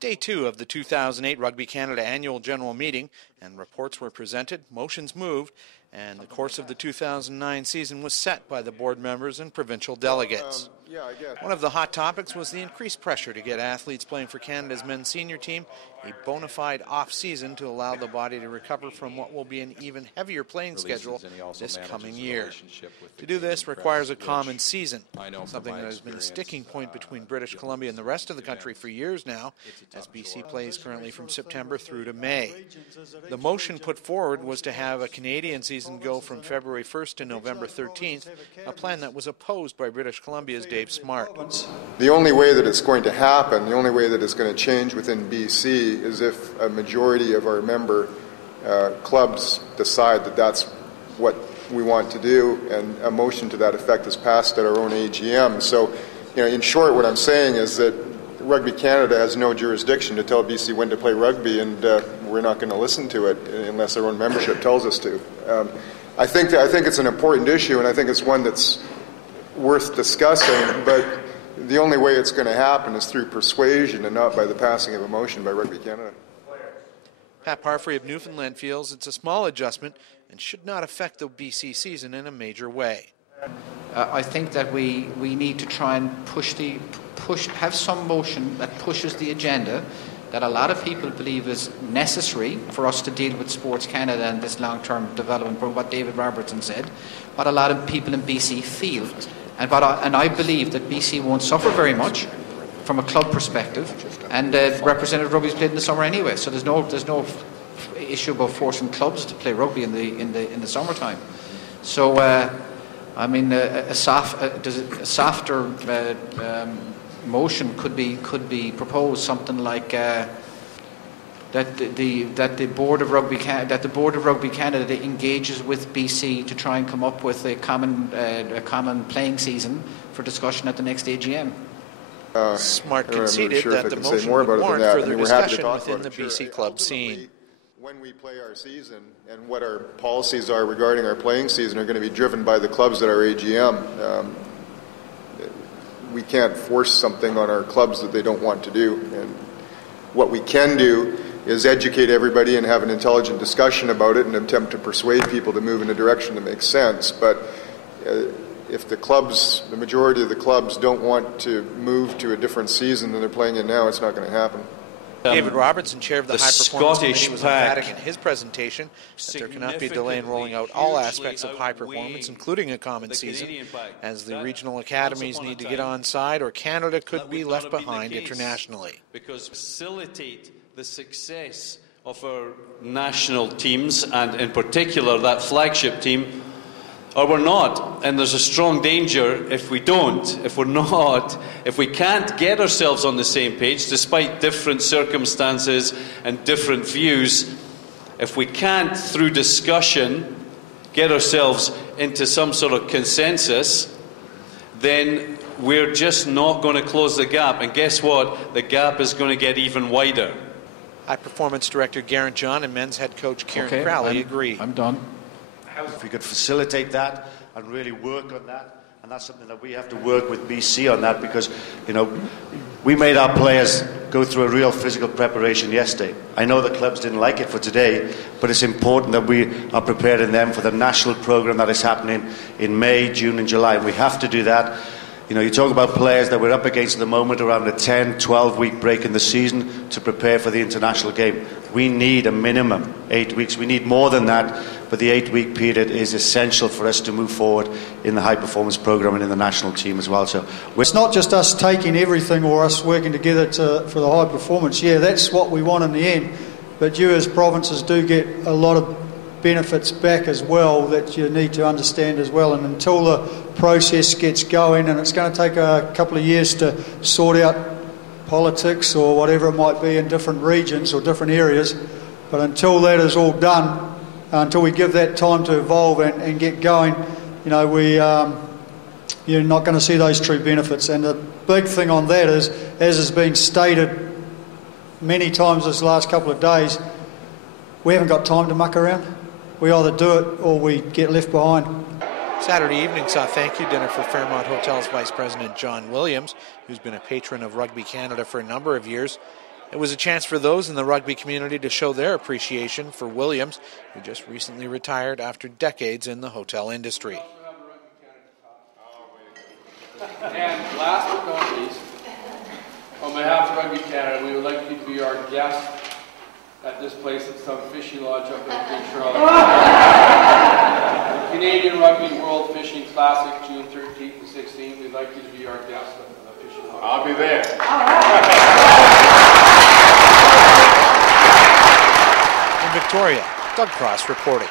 Day 2 of the 2008 Rugby Canada Annual General Meeting, and reports were presented, motions moved, and the course of the 2009 season was set by the board members and provincial delegates. One of the hot topics was the increased pressure to get athletes playing for Canada's men's senior team a bona fide off-season to allow the body to recover from what will be an even heavier playing schedule this coming year. To do this requires a common season, something that has been a sticking point between British Columbia and the rest of the country for years now, as BC plays currently from September through to May. The motion put forward was to have a Canadian season go from February 1st to November 13th, a plan that was opposed by British Columbia's Dave Smart. The only way that it's going to happen, the only way that it's going to change within BC is if a majority of our member clubs decide that that's what we want to do, and a motion to that effect is passed at our own AGM. So, in short, what I'm saying is that Rugby Canada has no jurisdiction to tell BC when to play rugby, and we're not going to listen to it unless our own membership tells us to. I think it's an important issue, and I think it's one that's worth discussing, but the only way it's going to happen is through persuasion and not by the passing of a motion by Rugby Canada. Pat Parfrey of Newfoundland feels it's a small adjustment and should not affect the BC season in a major way. I think that we need to try and have some motion that pushes the agenda that a lot of people believe is necessary for us to deal with Sports Canada and this long-term development program, what David Robertson said, what a lot of people in BC feel. And I believe that BC won't suffer very much from a club perspective, and representative rugby's played in the summer anyway, so there's no issue about forcing clubs to play rugby in the summertime. So a softer motion could be proposed, something like that the board of Rugby Canada engages with BC to try and come up with a common playing season for discussion at the next AGM. Smart conceded that the motion would warrant further discussion within the BC club scene. When we play our season and what our policies are regarding our playing season are going to be driven by the clubs at our AGM. We can't force something on our clubs that they don't want to do. And what we can do is educate everybody and have an intelligent discussion about it and attempt to persuade people to move in a direction that makes sense. But if the majority of the clubs don't want to move to a different season than they're playing in now, it's not going to happen. David Robertson, chair of the High Performance Committee, was emphatic in his presentation that there cannot be delay in rolling out all aspects of high performance, including a common season, as the regional academies need to get on side or Canada could be left behind internationally. Because facilitate the success of our national teams, and in particular that flagship team, or we're not, and there's a strong danger if we can't get ourselves on the same page despite different circumstances and different views, if we can't through discussion get ourselves into some sort of consensus, then we're just not going to close the gap, and guess what, the gap is going to get even wider. High Performance Director Garrett John and men's head coach Kieran Crowley agree. I'm done. If we could facilitate that and really work on that, and that's something that we have to work with BC on that, because we made our players go through a real physical preparation yesterday. I know the clubs didn't like it for today, but it's important that we are preparing them for the national program that is happening in May, June and July. We have to do that. You talk about players that we're up against at the moment around a 10, 12-week break in the season to prepare for the international game. We need a minimum 8 weeks. We need more than that, but the 8-week period is essential for us to move forward in the high-performance program and in the national team as well. So it's not just us taking everything or us working together for the high performance. Yeah, that's what we want in the end, but you as provinces do get a lot of benefits back as well that you need to understand as well, and until the process gets going, and it's going to take a couple of years to sort out politics or whatever it might be in different regions or different areas, but until that is all done, until we give that time to evolve and get going, you're not going to see those true benefits. And the big thing on that is, as has been stated many times this last couple of days, we haven't got time to muck around. We either do it or we get left behind. Saturday evening saw a thank you dinner for Fairmont Hotel's Vice President John Williams, who's been a patron of Rugby Canada for a number of years. It was a chance for those in the rugby community to show their appreciation for Williams, who just recently retired after decades in the hotel industry. And last but not least, on behalf of Rugby Canada, we would like you to be our guest at this place at some fishing lodge up in Charlotte. The Canadian Rugby World Fishing Classic, June 13th and 16th. We'd like you to be our guest at the fishing lodge. I'll be there. In Victoria, Doug Cross reporting.